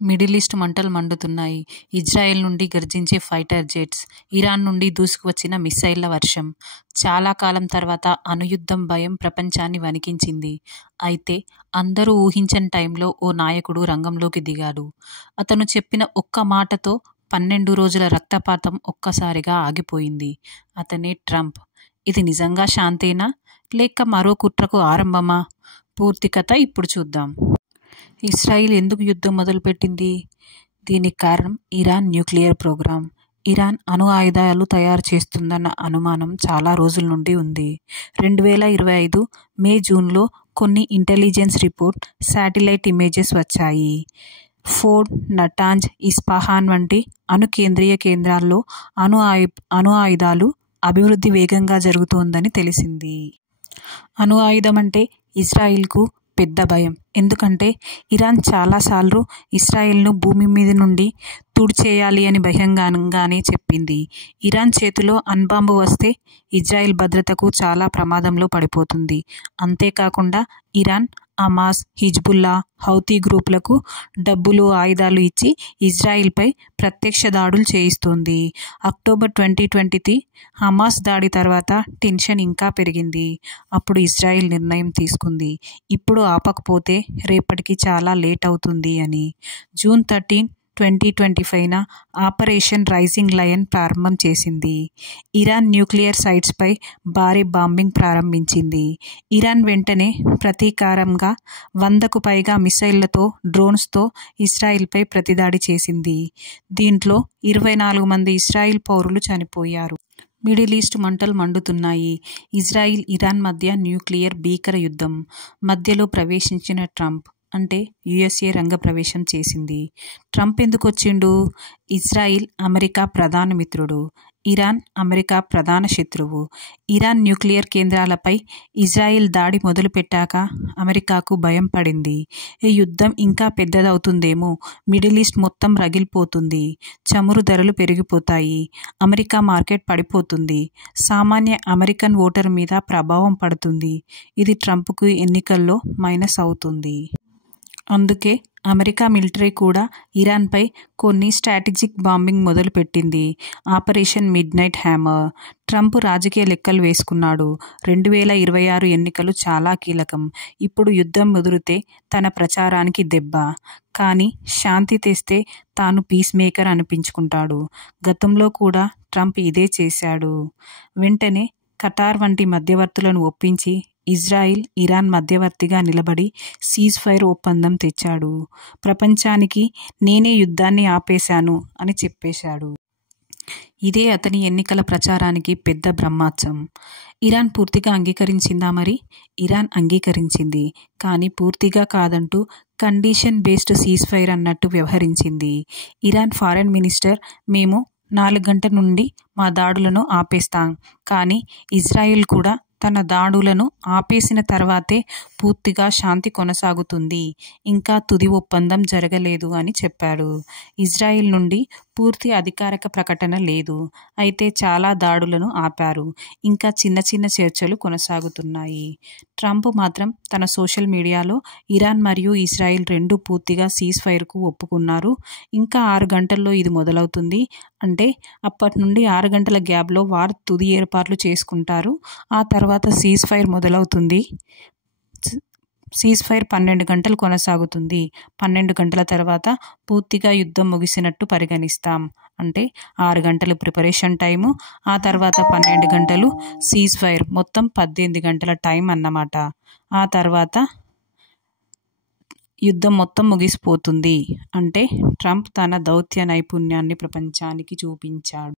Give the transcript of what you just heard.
Middle east మంటలు మండుతున్నాయి. Israel నుండి గర్జించే fighter jets, Iran నుండి దూసుకువచ్చిన మిస్సైళ్ల వర్షం. చాలా కాలం తర్వాత అణుయుద్ధం భయం ప్రపంచాన్ని వణికించింది. అయితే అందరూ ఊహించని టైంలో ఓ నాయకుడు రంగంలోకి దిగాడు. అతను చెప్పిన ఒక్క మాటతో 12 రోజుల రక్తపాతం ఒక్కసారిగా ఆగిపోయింది. అతనే ట్రంప్. ఇది నిజంగా శాంతేనా, లేక మరో కుట్రకు ఆరంభమా? పూర్తి కథ ఇప్పుడు చూద్దాం. ఇస్రాయిల్ ఎందుకు యుద్ధం మొదలుపెట్టింది? దీనికి కారణం ఇరాన్ న్యూక్లియర్ ప్రోగ్రాం. ఇరాన్ అణు ఆయుధాలు తయారు చేస్తుందన్న అనుమానం చాలా రోజుల నుండి ఉంది. 2025 మే-జూన్లో కొన్ని ఇంటెలిజెన్స్ రిపోర్ట్, శాటిలైట్ ఇమేజెస్ వచ్చాయి. ఫోర్డ్, నటాంజ్, ఇస్ఫహాన్ వంటి అణు కేంద్రీయ కేంద్రాల్లో అణు ఆయుధాలు అభివృద్ధి వేగంగా జరుగుతోందని తెలిసింది. అణు ఆయుధం అంటే ఇజ్రాయిల్కు పెద్ద భయం. ఎందుకంటే ఇరాన్ చాలాసార్లు ఇస్రాయిల్ను భూమి మీద నుండి తుడిచేయాలి అని బహిరంగంగానే చెప్పింది. ఇరాన్ చేతిలో అణ్బాంబు వస్తే ఇజ్రాయిల్ భద్రతకు చాలా ప్రమాదంలో పడిపోతుంది. అంతేకాకుండా ఇరాన్ హమాస్, హిజ్బుల్లా, హౌతీ గ్రూపులకు డబ్బులు, ఆయుధాలు ఇచ్చి ఇజ్రాయిల్పై ప్రత్యక్ష దాడులు చేయిస్తోంది. అక్టోబర్ 2023 హమాస్ దాడి తర్వాత టెన్షన్ ఇంకా పెరిగింది. అప్పుడు ఇజ్రాయిల్ నిర్ణయం తీసుకుంది, ఇప్పుడు ఆపకపోతే రేపటికి చాలా లేట్ అవుతుంది అని. జూన్ 13, 2025న ఆపరేషన్ రైజింగ్ లయన్ ప్రారంభం చేసింది. ఇరాన్ న్యూక్లియర్ సైట్స్పై భారీ బాంబింగ్ ప్రారంభించింది. ఇరాన్ వెంటనే ప్రతీకారంగా 100కు పైగా మిసైళ్లతో, డ్రోన్స్తో ఇజ్రాయిల్పై ప్రతిదాడి చేసింది. దీంట్లో 24 మంది ఇజ్రాయిల్ పౌరులు చనిపోయారు. మిడిల్ ఈస్ట్ మంటలు మండుతున్నాయి. ఇజ్రాయిల్, ఇరాన్ మధ్య న్యూక్లియర్ భీకర యుద్ధం. మధ్యలో ప్రవేశించిన ట్రంప్, అంటే యుఎస్ఏ రంగప్రవేశం చేసింది. ట్రంప్ ఎందుకు వచ్చిండు? ఇజ్రాయిల్ అమెరికా ప్రధాన మిత్రుడు, ఇరాన్ అమెరికా ప్రధాన శత్రువు. ఇరాన్ న్యూక్లియర్ కేంద్రాలపై ఇజ్రాయిల్ దాడి మొదలుపెట్టాక అమెరికాకు భయం పడింది. ఈ యుద్ధం ఇంకా పెద్దదవుతుందేమో, మిడిల్ ఈస్ట్ మొత్తం రగిలిపోతుంది, చమురు ధరలు పెరిగిపోతాయి, అమెరికా మార్కెట్ పడిపోతుంది, సామాన్య అమెరికన్ ఓటరు మీద ప్రభావం పడుతుంది. ఇది ట్రంప్కు ఎన్నికల్లో మైనస్ అవుతుంది. అందుకే అమెరికా మిలిటరీ కూడా ఇరాన్పై కొన్ని స్ట్రాటజిక్ బాంబింగ్ మొదలుపెట్టింది. Operation midnight hammer. ట్రంప్ రాజకీయ లెక్కలు వేసుకున్నాడు. 2026 ఎన్నికలు చాలా కీలకం. ఇప్పుడు యుద్ధం ముదిరితే తన ప్రచారానికి దెబ్బ. కానీ శాంతి తెస్తే తాను పీస్ మేకర్ అనిపించుకుంటాడు. గతంలో కూడా ట్రంప్ ఇదే చేశాడు. వెంటనే ఖతార్ వంటి మధ్యవర్తులను ఒప్పించి ఇజ్రాయిల్, ఇరాన్ మధ్యవర్తిగా నిలబడి సీజ్ ఫైర్ ఒప్పందం తెచ్చాడు. ప్రపంచానికి నేనే యుద్ధాన్ని ఆపేశాను అని చెప్పేశాడు. ఇదే అతని ఎన్నికల ప్రచారానికి పెద్ద బ్రహ్మాస్త్రం. ఇరాన్ పూర్తిగా అంగీకరించిందా? మరి ఇరాన్ అంగీకరించింది, కానీ పూర్తిగా కాదంటూ కండిషన్ బేస్డ్ సీజ్ ఫైర్ అన్నట్టు వ్యవహరించింది. ఇరాన్ ఫారెన్ మినిస్టర్, మేము 4 గంటల నుండి మా దాడులను ఆపేస్తాం, కానీ ఇజ్రాయిల్ కూడా తన దాడులను ఆపేసిన తర్వాతే పూర్తిగా శాంతి కొనసాగుతుంది, ఇంకా తుది ఒప్పందం జరగలేదు అని చెప్పాడు. ఇజ్రాయిల్ నుండి పూర్తి అధికారిక ప్రకటన లేదు. అయితే చాలా దాడులను ఆపారు, ఇంకా చిన్న చిన్న చర్చలు కొనసాగుతున్నాయి. ట్రంప్ మాత్రం తన సోషల్ మీడియాలో ఇరాన్ మరియు ఇజ్రాయిల్ రెండూ పూర్తిగా సీజ్ ఫైర్కు ఒప్పుకున్నారు, ఇంకా 6 గంటల్లో ఇది మొదలవుతుంది, అంటే అప్పటి నుండి 6 గంటల గ్యాప్లో వారు తుది ఏర్పాట్లు చేసుకుంటారు. ఆ తర్వాత సీజ్ ఫైర్ మొదలవుతుంది. సీజ్ ఫైర్ 12 గంటలు కొనసాగుతుంది. 12 గంటల తర్వాత పూర్తిగా యుద్ధం ముగిసినట్టు పరిగణిస్తాం. అంటే 6 గంటలు ప్రిపరేషన్ టైము, ఆ తర్వాత 12 గంటలు సీజ్ ఫైర్, మొత్తం 18 గంటల టైం అన్నమాట. ఆ తర్వాత యుద్ధం మొత్తం ముగిసిపోతుంది. అంటే ట్రంప్ తన దౌత్య నైపుణ్యాన్ని ప్రపంచానికి చూపించాడు.